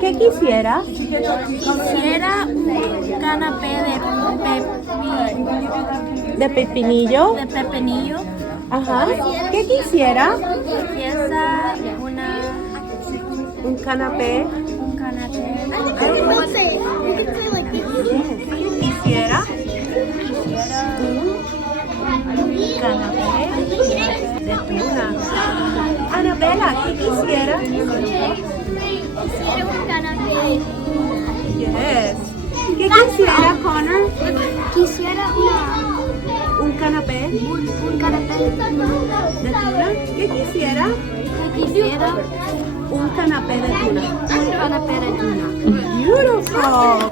¿Qué quisiera? Quisiera un canapé ¿De pepinillo? de pepinillo. Ajá. ¿Qué quisiera? Quisiera Un canapé. un canapé. ¿Qué quisiera? Un canapé de tuna. Anabela, ¿qué quisiera? Quisiera un canapé de Yes. ¿Qué quisiera, Connor? Quisiera Un canapé un canapé de tuna. ¿Qué quisiera? Quisiera Un canapé de tuna. un canapé de tuna. Beautiful.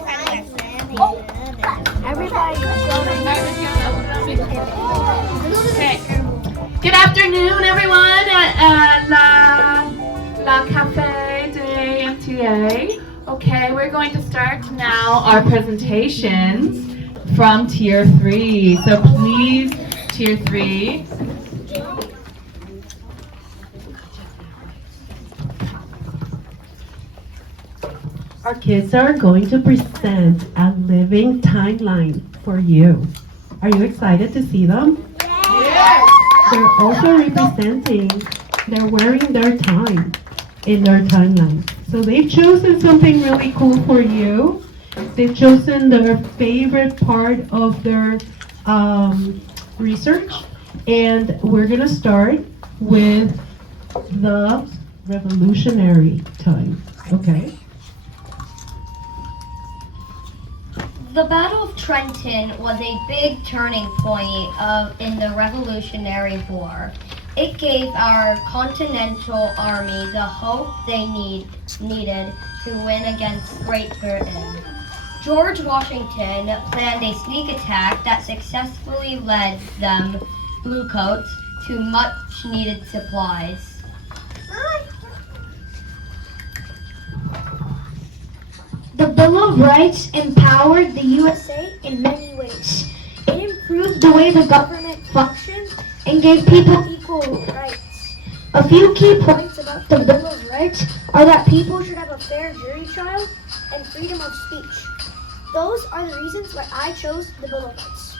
Okay. Good afternoon, everyone, at La Cafe de MTA. Okay, we're going to start now our presentations from Tier 3. So please, Tier 3. Our kids are going to present a living timeline for you. Are you excited to see them? Yes! They're also they're wearing their time in their timeline. So they've chosen something really cool for you. They've chosen their favorite part of their research. And we're gonna start with the revolutionary time, okay? The Battle of Trenton was a big turning point in the Revolutionary War. It gave our Continental Army the hope they needed to win against Great Britain. George Washington planned a sneak attack that successfully led them, Bluecoats, to much needed supplies. The Bill of Rights empowered the USA in many ways. It improved the way the government functioned and gave people equal rights. A few key points about the Bill of Rights are that people should have a fair jury trial and freedom of speech. Those are the reasons why I chose the Bill of Rights.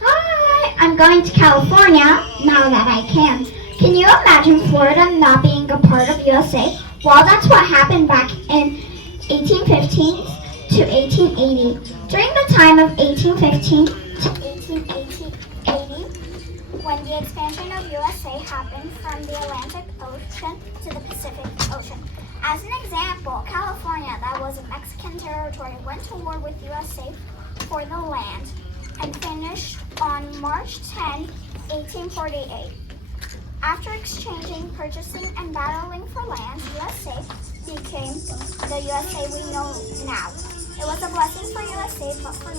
Hi, I'm going to California now that I can. Can you imagine Florida not being a part of USA? Well, that's what happened back in 1815 to 1880. During the time of 1815 to 1880, when the expansion of USA happened from the Atlantic Ocean to the Pacific Ocean. As an example, California, that was a Mexican territory, went to war with USA for the land and finished on March 10, 1848. After exchanging, purchasing, and battling for land, USA became the USA we know now. It was a blessing for USA, but for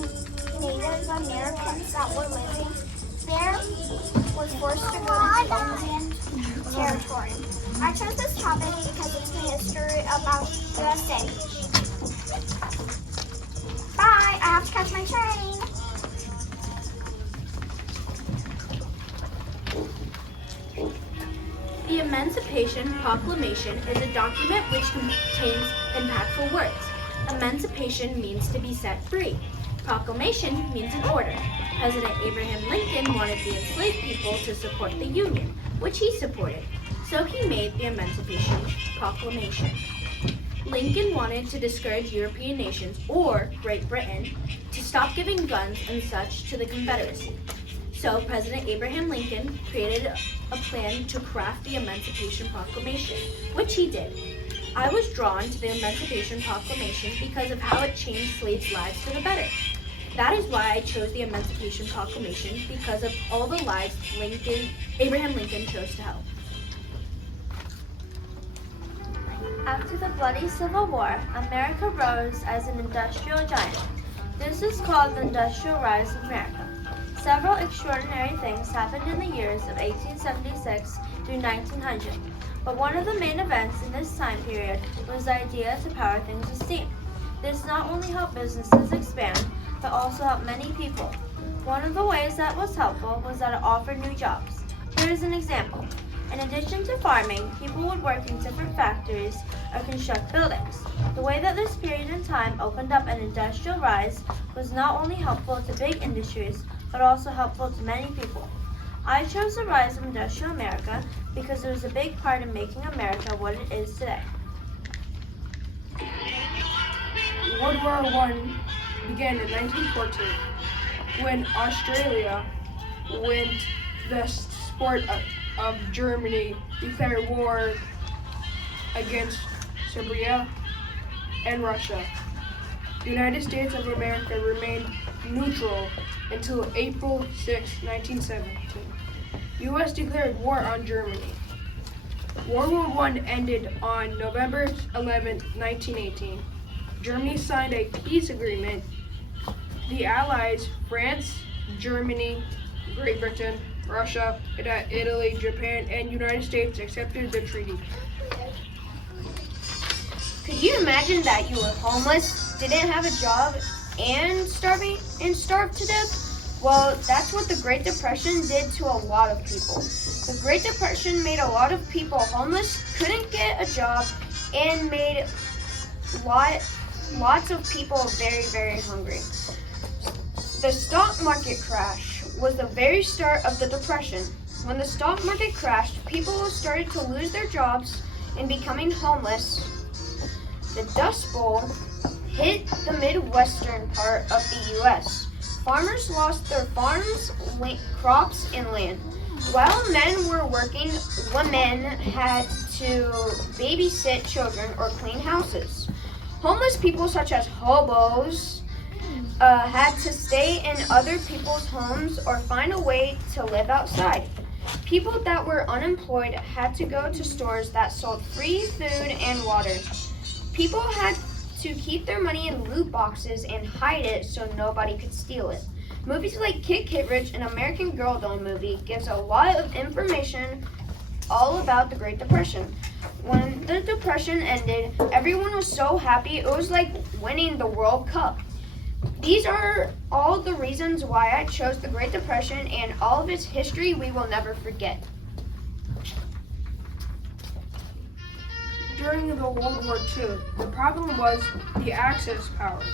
Native Americans that were living there was forced to go into Indian territory. I chose this topic because it's the history about USA. Bye! I have to catch my train! The Emancipation Proclamation is a document which contains impactful words. Emancipation means to be set free. Proclamation means an order. President Abraham Lincoln wanted the enslaved people to support the Union, which he supported, so he made the Emancipation Proclamation. Lincoln wanted to discourage European nations, or Great Britain, to stop giving guns and such to the Confederacy. So President Abraham Lincoln created a plan to craft the Emancipation Proclamation, which he did. I was drawn to the Emancipation Proclamation because of how it changed slaves' lives for the better. That is why I chose the Emancipation Proclamation, because of all the lives Abraham Lincoln chose to help. After the bloody Civil War, America rose as an industrial giant. This is called the Industrial Rise of America. Several extraordinary things happened in the years of 1876 through 1900, but one of the main events in this time period was the idea to power things with steam. This not only helped businesses expand, but also helped many people. One of the ways that was helpful was that it offered new jobs. Here is an example. In addition to farming, people would work in different factories or construct buildings. The way that this period in time opened up an industrial rise was not only helpful to big industries, but also helpful to many people. I chose the rise of industrial America because it was a big part in making America what it is today. World War I began in 1914 when Australia, with the support of Germany, declared war against Serbia and Russia. The United States of America remained neutral until April 6, 1917. U.S. declared war on Germany. World War I ended on November 11, 1918. Germany signed a peace agreement. The Allies, France, Germany, Great Britain, Russia, Italy, Japan, and United States accepted the treaty. Could you imagine that you were homeless, didn't have a job, and starved to death? Well, that's what the Great Depression did to a lot of people. The Great Depression made a lot of people homeless, couldn't get a job, and made lots of people very, very hungry. The stock market crash was the very start of the Depression. When the stock market crashed, people started to lose their jobs and becoming homeless. The Dust Bowl hit the Midwestern part of the U.S. Farmers lost their farms, crops, and land. While men were working, women had to babysit children or clean houses. Homeless people such as hobos had to stay in other people's homes or find a way to live outside. People that were unemployed had to go to stores that sold free food and water. People had to keep their money in loot boxes and hide it so nobody could steal it. Movies like Kid Kid Rich and American Girl doll movie gives a lot of information all about the Great Depression. When the Depression ended, everyone was so happy. It was like winning the World Cup. These are all the reasons why I chose the Great Depression, and all of its history we will never forget. During the World War II, the problem was the Axis powers.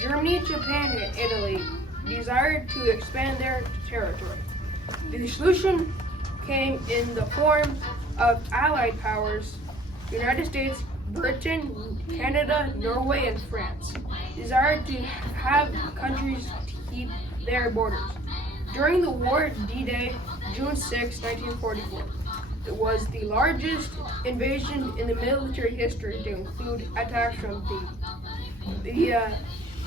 Germany, Japan, and Italy desired to expand their territory. The solution came in the form of Allied powers. The United States, Britain, Canada, Norway, and France desired to have countries keep their borders. During the war, D-Day, June 6, 1944, it was the largest invasion in the military history to include attacks from the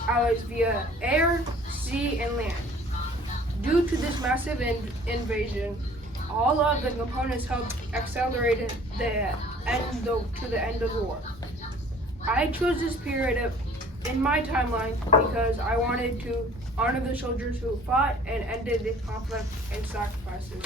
Allies via air, sea, and land. Due to this massive invasion, all of the components helped accelerate the end of the war. I chose this period in my timeline because I wanted to honor the soldiers who fought and ended the conflict and sacrifices.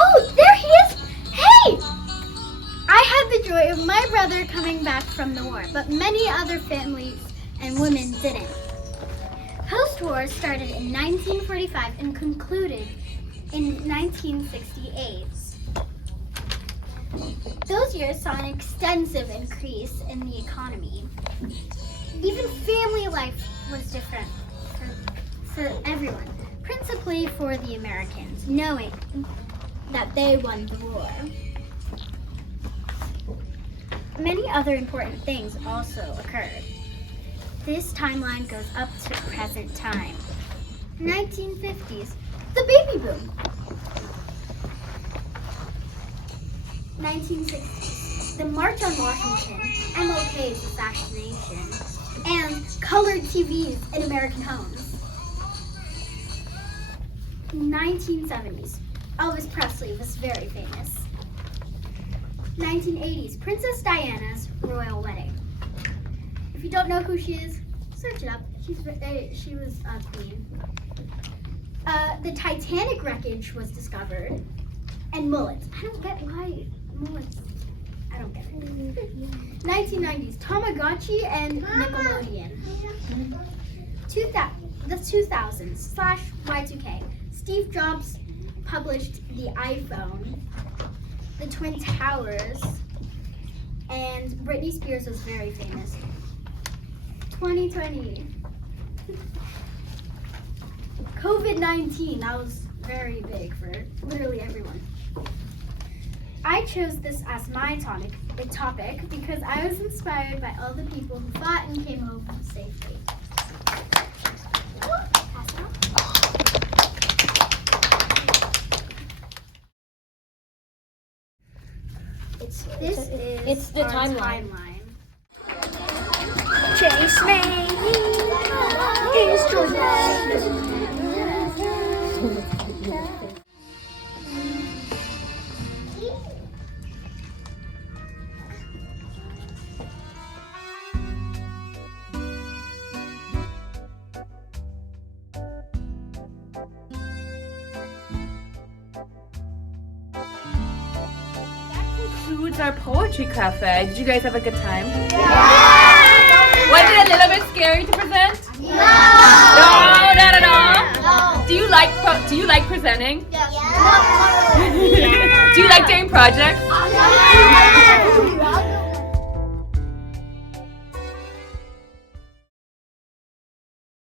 Oh, there he is! Hey! I had the joy of my brother coming back from the war, but many other families and women didn't. Post-war started in 1945 and concluded in 1968. Those years saw an extensive increase in the economy. Even family life was different for everyone, principally for the Americans, knowing that they won the war. Many other important things also occurred. This timeline goes up to present time. 1950s, the baby boom. 1960s. The March on Washington, MLK's assassination, and colored TVs in American homes. 1970s. Elvis Presley was very famous. 1980s. Princess Diana's royal wedding. If you don't know who she is, search it up. She was a queen. The Titanic wreckage was discovered. And mullets. I don't get why mullets. I don't get it. 1990s. Tamagotchi and Nickelodeon. The 2000s / Y2K. Steve Jobs published the iPhone. The Twin Towers. And Britney Spears was very famous. 2020. COVID-19, that was very big for literally everyone. I chose this as my topic because I was inspired by all the people who fought and came home safely. It's the timeline. Chase me is Jordan. Concludes our poetry cafe. Did you guys have a good time? Yeah! Was it a little bit scary to present? No! No, not at all? No. Do you like presenting? Yes. Do you like doing projects?